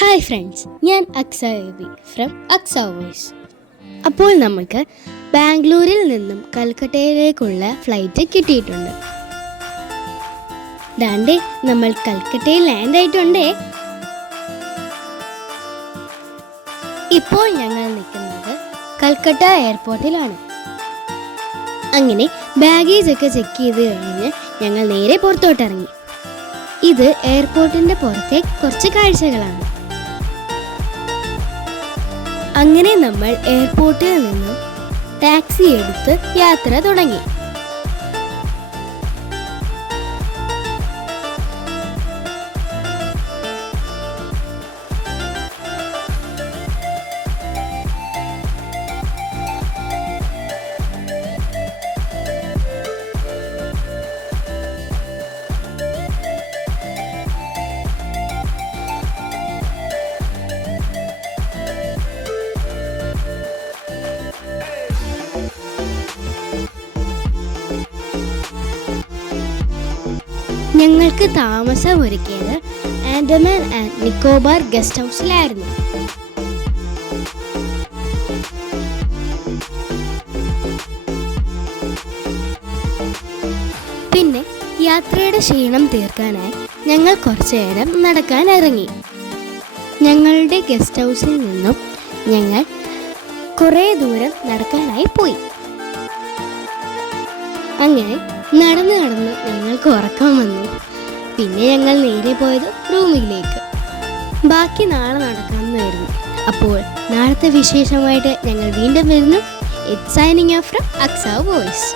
Hi friends, ഞാൻ അക്സ AB from Aqsa voice. അപ്പോൾ നമുക്ക് ബാംഗ്ലൂരിൽ നിന്നും കൽക്കട്ടയിലേക്കുള്ള ഫ്ലൈറ്റ് കിട്ടിയിട്ടുണ്ട്. ദാണ്ടേ നമ്മൾ കൽക്കട്ടയിൽ ലാൻഡ് ആയിട്ടുണ്ടേ. ഇപ്പോൾ ഞങ്ങൾ നിൽക്കുന്നത് കൽക്കട്ട എയർപോർട്ടിലാണ്. അങ്ങനെ ബാഗേജ് ഒക്കെ ചെക്ക് ചെയ്ത് കഴിഞ്ഞ് ഞങ്ങൾ നേരെ പുറത്തോട്ടിറങ്ങി. ഇത് എയർപോർട്ടിൻ്റെ പുറത്തെ കുറച്ച് കാഴ്ചകളാണ്. അങ്ങനെ നമ്മൾ എയർപോർട്ടിൽ നിന്നും ടാക്സി എടുത്ത് യാത്ര തുടങ്ങി. ഞങ്ങൾക്ക് താമസം ഒരുക്കിയത് ആൻഡമാൻ ആൻഡ് നിക്കോബാർ ഗസ്റ്റ് ഹൗസിലായിരുന്നു. പിന്നെ യാത്രയുടെ ക്ഷീണം തീർക്കാനായി ഞങ്ങൾ കുറച്ചു നേരം നടക്കാൻ ഇറങ്ങി. ഞങ്ങളുടെ ഗസ്റ്റ് ഹൗസിൽ നിന്നും ഞങ്ങൾ കുറേ ദൂരം നടക്കാനായി പോയി. അങ്ങനെ നടന്ന് ഞങ്ങൾക്ക് ഉറക്കം വന്നു. പിന്നെ ഞങ്ങൾ നേരെ പോയത് റൂമിലേക്ക്. ബാക്കി നാളെ നടക്കാമെന്നായിരുന്നു. അപ്പോൾ നാളത്തെ വിശേഷമായിട്ട് ഞങ്ങൾ വീണ്ടും വരുന്നു. It's signing off from Aqsa voice.